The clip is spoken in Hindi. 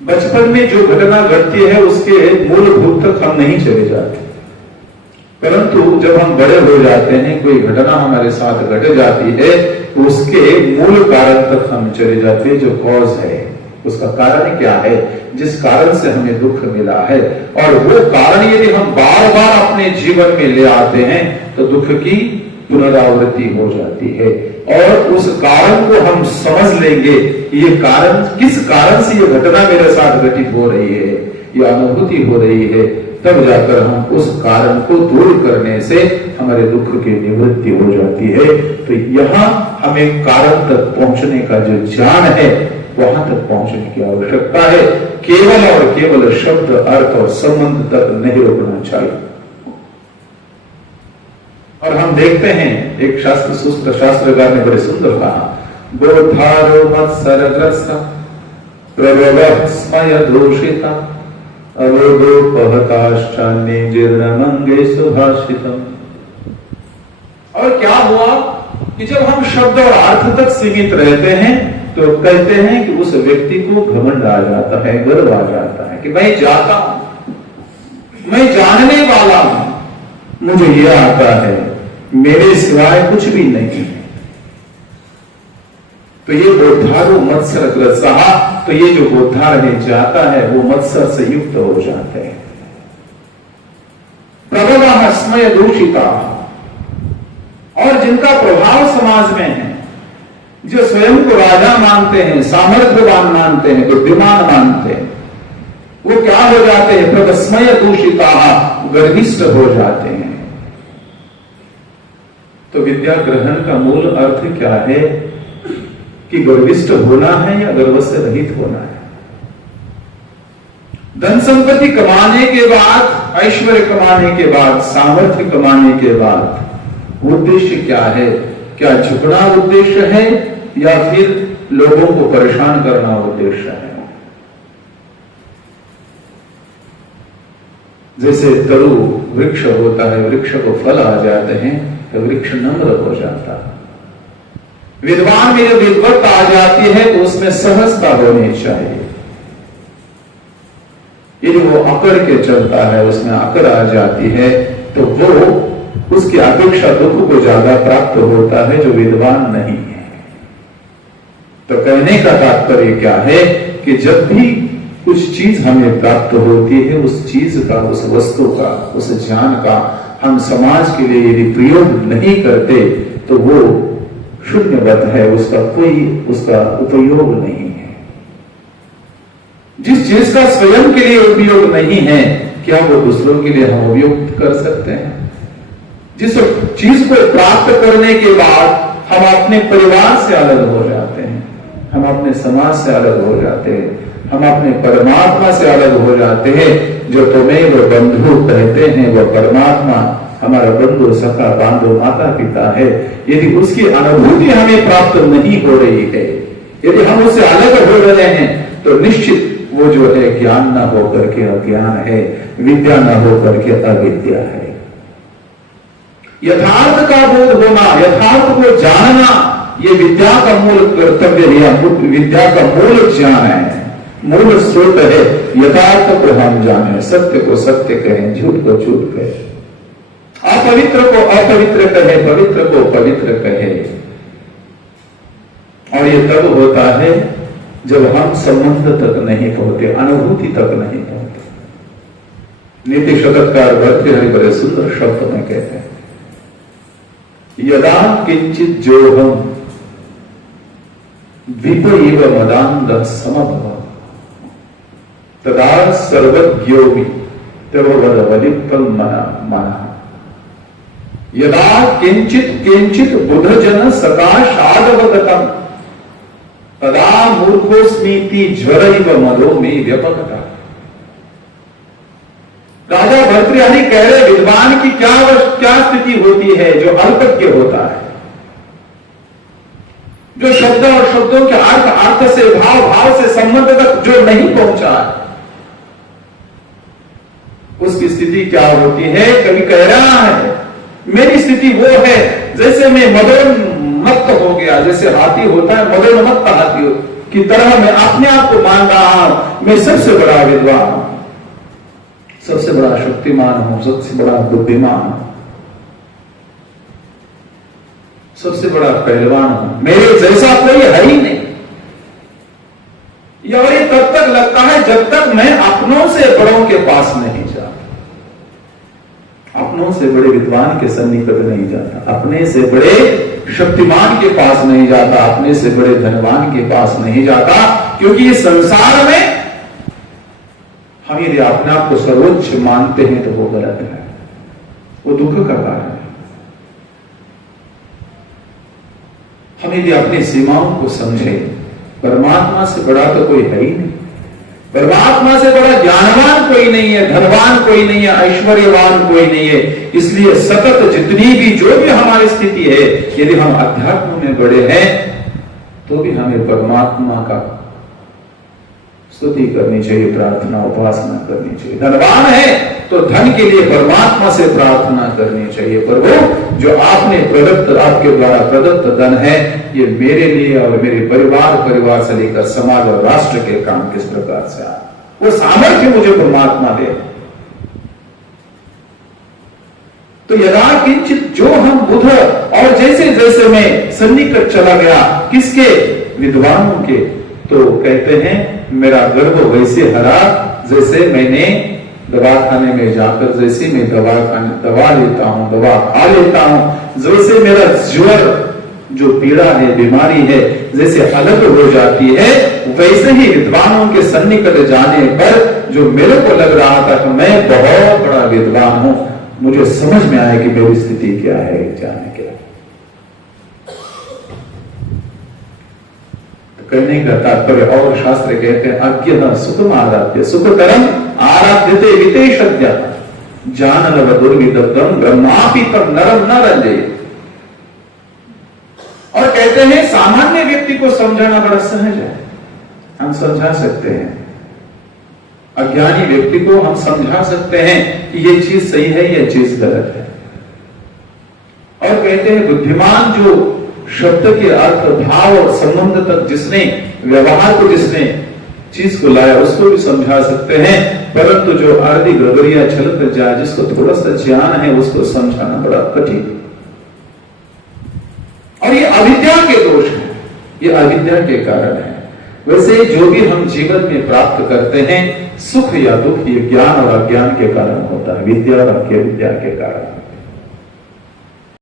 बचपन में जो घटना घटती है उसके मूलभूत तक हम नहीं चले जाते, परंतु जब हम बड़े हो जाते हैं, कोई घटना हमारे साथ घट जाती है, तो उसके मूल कारण तक हम चले जाते हैं। जो कॉज है, उसका कारण क्या है, जिस कारण से हमें दुख मिला है, और वो कारण यदि हम बार बार अपने जीवन में ले आते हैं तो दुख की पुनरावृत्ति हो जाती है। और उस कारण को हम समझ लेंगे, ये कारण, किस कारण से ये घटना मेरे साथ घटित हो रही है, ये अनुभूति हो रही है, तब जाकर हम उस कारण को दूर करने से हमारे दुख की निवृत्ति हो जाती है। तो यहां हमें कारण तक पहुंचने का जो ज्ञान है, वहां तक पहुंचने की आवश्यकता है। केवल और केवल शब्द, अर्थ और संबंध तक नहीं रुकना चाहिए। और हम देखते हैं, एक शास्त्रकार ने बड़े सुंदर कहा, बोधारो मत्सरग्रस्त प्रभव स्मय दूषिता अवोपहताश्चान्ये जीर्णमंगे सुभाषितम। और क्या हुआ कि जब हम शब्द और अर्थ तक सीमित रहते हैं तो कहते हैं कि उस व्यक्ति को घमंड आ जाता है, गर्व आ जाता है कि मैं जाता हूं, मैं जानने वाला हूं, मुझे यह आता है, मेरे सिवाय कुछ भी नहीं है। तो ये बोधारो मत्सर ग्रसहा, तो ये जो बोधा रहे जाता है वो मत्सर से युक्त हो जाते हैं। प्रबला स्मय दूषिता, और जिनका प्रभाव समाज में है, जो स्वयं को राजा मानते हैं, सामर्थ्यवान मानते हैं, बुद्धिमान मानते हैं, वो क्या हो जाते हैं, प्रबस्मय दूषिता, गर्विष्ठ हो जाते हैं। तो विद्या ग्रहण का मूल अर्थ क्या है कि गर्विष्ठ होना है या गर्व से रहित होना है। धन संपत्ति कमाने के बाद, ऐश्वर्य कमाने के बाद, सामर्थ्य कमाने के बाद उद्देश्य क्या है? क्या झुकना उद्देश्य है या फिर लोगों को परेशान करना उद्देश्य है? जैसे तरु वृक्ष होता है, वृक्ष को फल आ जाते हैं तो वृक्ष नम्र हो जाता है। विद्वान में जब विद्वत आ जाती है तो उसमें सहजता होनी चाहिए। यदि वो अकड़ के चलता है, उसमें अकड़ आ जाती है, तो वो उसकी अपेक्षा दुख को ज्यादा प्राप्त होता है जो विद्वान नहीं है। तो कहने का तात्पर्य क्या है कि जब भी कुछ चीज हमें प्राप्त होती है, उस चीज का, उस वस्तु का, उस ज्ञान का हम समाज के लिए यदि प्रयोग नहीं करते तो वो शून्यवत है, उसका उपयोग नहीं है। जिस चीज का स्वयं के लिए उपयोग नहीं है, क्या वो दूसरों के लिए हम उपयोग कर सकते हैं? जिस चीज को प्राप्त करने के बाद हम अपने परिवार से अलग हो जाते हैं, हम अपने समाज से अलग हो जाते हैं, हम अपने परमात्मा से अलग हो जाते हैं। जो तुम्हें वो बंधु कहते हैं, वो परमात्मा हमारा बंधु, सखा, बांधो, माता पिता है। यदि उसकी अनुभूति हमें प्राप्त नहीं हो रही है, यदि हम उससे अलग हो रहे हैं, तो निश्चित वो जो है ज्ञान न होकर के अज्ञान है, विद्या न होकर के अविद्या है। यथार्थ का बोध होना, यथार्थ को जानना, ये विद्या का मूल कर्तव्य है, विद्या का मूल ज्ञान है, मूल स्रोत है। यथार्थ को हम जाने, सत्य को सत्य कहें, झूठ को झूठ कहें, अपवित्र को अपवित्र कहे, पवित्र को पवित्र कहे। और ये तब होता है जब हम संबंध तक नहीं पहुंचते, अनुभूति तक नहीं पहुंचते। नीति शतककार भर्तृहरि बड़े सुंदर शब्द में कहते हैं, यदा किंचित जोहम विपरीव मदांध समभव तदा सर्वज्ञोऽपि तव वदवलिप्तं मनः। यदा किंचित किंचित बुधजन सकाशादवगतम् तदा मूर्खोस्मीति ज्वरैव मदो मे व्यपगतः। राजा भर्तृहरि कह रहे, विद्वान की क्या स्थिति होती है जो अल्पज्ञ होता है, जो शब्द और शब्दों के अर्थ, अर्थ से भाव से संबंध तक जो नहीं पहुंचा है, उसकी स्थिति क्या होती है? कभी कह रहा है मेरी स्थिति वो है जैसे मैं मदोन्मत्त हो गया, जैसे हाथी होता है, मदोन्मत्त हाथी की तरह मैं अपने आप को मान रहा हूं मैं सबसे बड़ा विद्वान हूं, सबसे बड़ा शक्तिमान हूं, सबसे बड़ा बुद्धिमान हूं, सबसे बड़ा पहलवान हूं, मेरे जैसा कोई है ही नहीं। और ये तब तक लगता है जब तक मैं अपनों से बड़ों के पास नहीं जाता, अपनों से बड़े विद्वान के सन्निकट नहीं जाता, अपने से बड़े शक्तिमान के पास नहीं जाता, अपने से बड़े धनवान के पास नहीं जाता। क्योंकि इस संसार में हम यदि अपने आप को सर्वोच्च मानते हैं तो वो गलत है, वो दुख का कारण है। हम यदि अपनी सीमाओं को समझें, परमात्मा से बड़ा तो कोई है ही नहीं, परमात्मा से बड़ा ज्ञानवान कोई नहीं है, धनवान कोई नहीं है, ऐश्वर्यवान कोई नहीं है। इसलिए सतत जितनी भी जो भी हमारी स्थिति है, यदि हम अध्यात्म में बड़े हैं तो भी हमें परमात्मा का स्तुति करनी चाहिए, प्रार्थना उपासना करनी चाहिए। धनवान है तो धन के लिए परमात्मा से प्रार्थना करनी चाहिए, प्रभु जो आपने प्रदत्त, आपके द्वारा प्रदत्त धन है ये मेरे लिए और मेरे परिवार से लेकर समाज और राष्ट्र के काम किस प्रकार से आए, वो सामर्थ्य मुझे परमात्मा दे। तो यदा किंचित जो हम बुध, और जैसे जैसे मैं सन्निकट चला गया किसके, विद्वानों के, तो कहते हैं मेरा गर्व वैसे हरा जैसे मैंने दवाखाने में जाकर, जैसे मैं दवा लेता हूं, दवा खा लेता हूं, जैसे मेरा ज्वर जो पीड़ा है, बीमारी है, जैसे अलग हो जाती है, वैसे ही विद्वानों के सन्निकट जाने पर जो मेरे को लग रहा था कि मैं बहुत बड़ा विद्वान हूं, मुझे समझ में आया कि मेरी स्थिति क्या है, जाने क्या। कहने का तात्पर्य, और शास्त्र कहते हैं अज्ञः सुखम आराध्य सुखतरम आराध्यते वितेशद्य जानलव दुर्विदग्धम ब्रह्मापितम नरम न रंजयेत्। और कहते हैं सामान्य व्यक्ति को समझाना बड़ा सहज है, हम समझा सकते हैं। अज्ञानी व्यक्ति को हम समझा सकते हैं कि ये चीज सही है, ये चीज गलत है। और कहते हैं बुद्धिमान जो शब्द के अर्थ, भाव और संबंध तक जिसने, व्यवहार को जिसने चीज को लाया उसको भी समझा सकते हैं, परंतु जो आदि गगरिया छल कर जाए, जिसको थोड़ा सा ज्ञान है, उसको समझाना बड़ा कठिन। और ये अविद्या के दोष है, ये अविद्या के कारण है। वैसे जो भी हम जीवन में प्राप्त करते हैं, सुख या दुख, ये ज्ञान और अज्ञान के कारण होता है, विद्या और अविद्या के कारण।